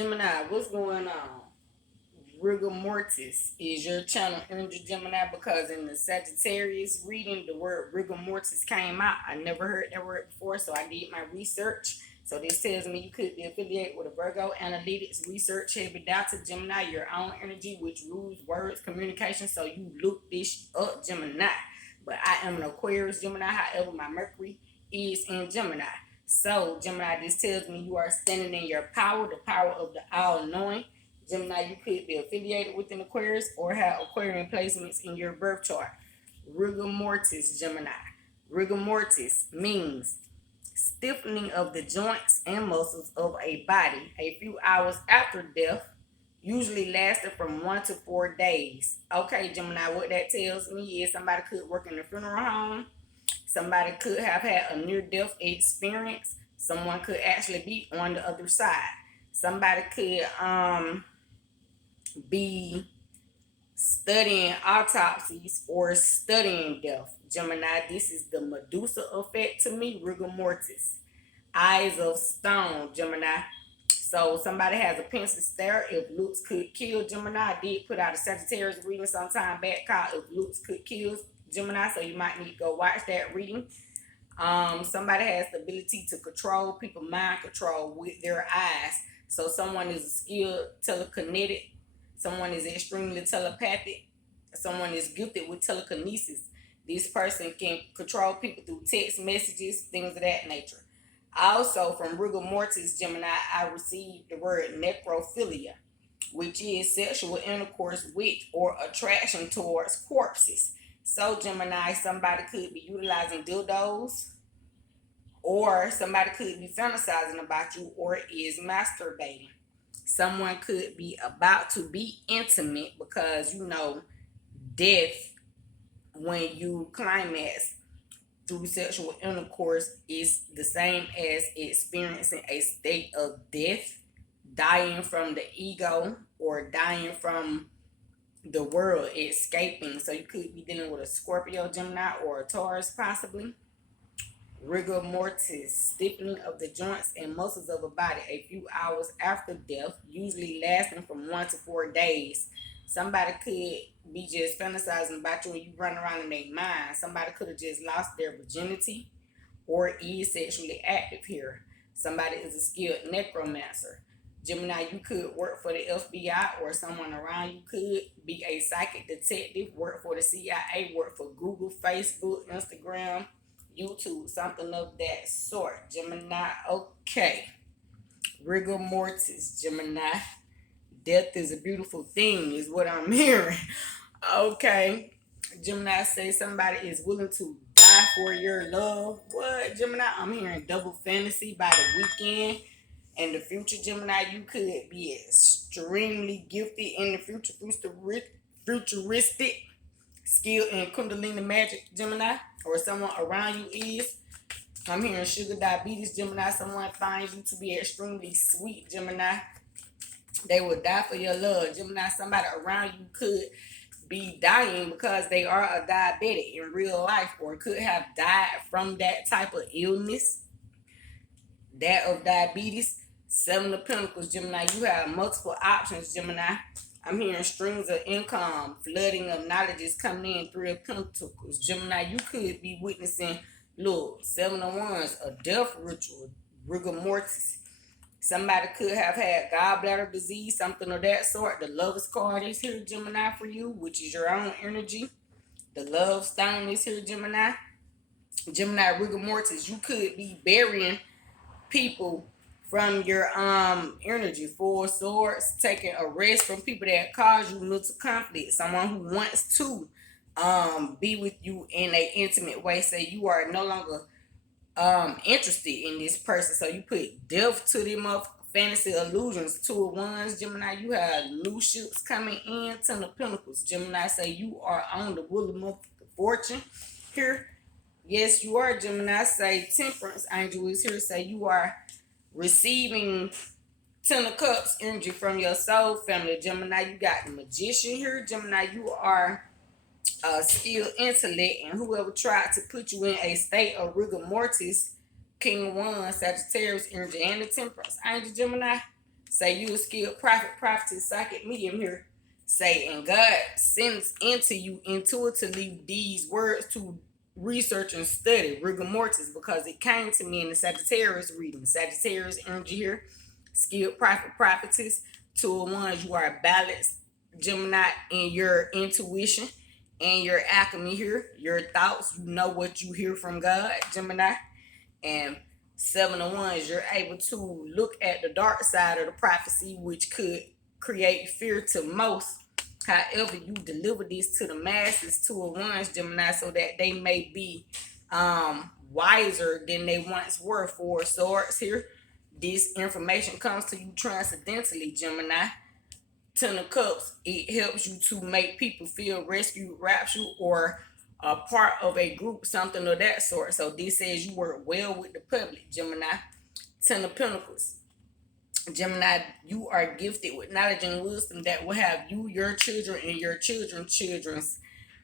Gemini, what's going on? Rigor-Mortis is your channel energy Gemini because in the Sagittarius reading, the word rigor-mortis came out. I never heard that word before, so I did my research. So this tells me you could be affiliated with a Virgo analytics research heavy down to Gemini, your own energy, which rules words, communication. So you look this up, Gemini. But I am an Aquarius Gemini, however, my Mercury is in Gemini. So, Gemini, this tells me you are standing in your power, the power of the all-knowing. Gemini, you could be affiliated with an Aquarius or have Aquarian placements in your birth chart. Rigor mortis, Gemini. Rigor mortis means stiffening of the joints and muscles of a body a few hours after death, usually lasting from 1 to 4 days. Okay, Gemini, what that tells me is somebody could work in a funeral home. Somebody could have had a near-death experience. Someone could actually be on the other side. Somebody could be studying autopsies or studying death. Gemini, this is the Medusa effect to me, rigor mortis. Eyes of stone, Gemini. So somebody has a pencil stare. If looks could kill, Gemini. I did put out a Sagittarius reading some time back called If Looks Could Kill, Gemini. So you might need to go watch that reading. Somebody has the ability to control people, mind control with their eyes. So someone is skilled telekinetic. Someone is extremely telepathic. Someone is gifted with telekinesis. This person can control people through text messages, things of that nature. Also, from rigor mortis, Gemini, I received the word necrophilia, which is sexual intercourse with or attraction towards corpses. So, Gemini, somebody could be utilizing dildos, or somebody could be fantasizing about you, or is masturbating. Someone could be about to be intimate because, death, when you climax through sexual intercourse, is the same as experiencing a state of death, dying from the ego or dying from the world, escaping. So you could be dealing with a Scorpio, Gemini, or a Taurus possibly. Rigor mortis, stiffening of the joints and muscles of a body a few hours after death, usually lasting from 1 to 4 days. Somebody could be just fantasizing about you when you run around in their mind. Somebody could have just lost their virginity or is sexually active here. Somebody is a skilled necromancer. Gemini, you could work for the FBI or someone around you could be a psychic detective, work for the CIA, work for Google, Facebook, Instagram, YouTube, something of that sort. Gemini, okay. Rigor mortis, Gemini. Death is a beautiful thing, is what I'm hearing. Okay. Gemini say somebody is willing to die for your love. What, Gemini? I'm hearing double fantasy by the weekend. In the future, Gemini, you could be extremely gifted in the future, futuristic skill in Kundalini magic, Gemini, or someone around you is. I'm hearing sugar diabetes, Gemini. Someone finds you to be extremely sweet, Gemini. They will die for your love, Gemini. Somebody around you could be dying because they are a diabetic in real life, or could have died from that type of illness, that of diabetes. Seven of Pentacles, Gemini. You have multiple options, Gemini. I'm hearing strings of income, flooding of knowledge is coming in. Three of Pentacles, Gemini. You could be witnessing, look, Seven of Wands, a death ritual, rigor mortis. Somebody could have had gallbladder disease, something of that sort. The Lover's card is here, Gemini, for you, which is your own energy. The Love Stone is here, Gemini. Gemini, rigor mortis. You could be burying people from your energy. Four Swords, taking a rest from people that cause you mental conflict. Someone who wants to be with you in an intimate way. Say you are no longer interested in this person. So you put death to them up. Fantasy illusions. Two of Wands, Gemini. You have new ships coming in. Ten of Pentacles, Gemini. Say you are on the wheel of fortune here. Yes, you are, Gemini. Say Temperance angel is here. Say you are receiving Ten of Cups energy from your soul family, Gemini. You got the Magician here, Gemini. You are skilled intellect, and whoever tried to put you in a state of rigor mortis, King of Wands, Sagittarius energy, and the Temperance angel, Gemini, Say you a skilled prophet, prophetess, psychic medium here. Say, and God sends into you intuitively these words to research and study Rigor-Mortis, because it came to me in the Sagittarius reading. Sagittarius energy here, skilled prophet, prophetess, 2 of Wands, you are balanced Gemini in your intuition and your alchemy here, your thoughts, you know what you hear from God, Gemini. And 7 of Wands, you're able to look at the dark side of the prophecy, which could create fear to most. However, you deliver this to the masses, 2 of Wands, Gemini, so that they may be wiser than they once were. 4 of Swords here. This information comes to you transcendentally, Gemini. 10 of Cups, it helps you to make people feel rescued, raptured, or a part of a group, something of that sort. So this says you work well with the public, Gemini. 10 of Pentacles, Gemini, you are gifted with knowledge and wisdom that will have you, your children, and your children's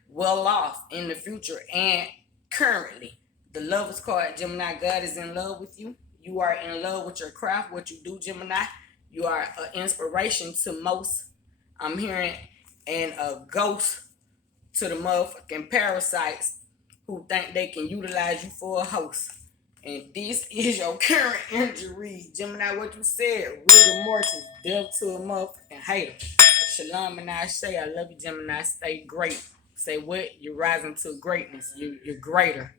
well off in the future and currently. The Lovers card, Gemini, God is in love with you. You are in love with your craft, what you do, Gemini. You are an inspiration to most. I'm hearing, and a ghost to the motherfucking parasites who think they can utilize you for a host. And this is your current energy read. Gemini, what you said, Rigor-Mortis, death to a motherfucking hater. Shalom and Ashe. I love you, Gemini. Stay great. Say what? You're rising to greatness. You're greater.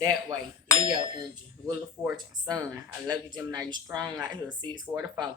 That way. Leo energy. Wheel of Fortune. Sun. I love you, Gemini. You're strong out here. 644.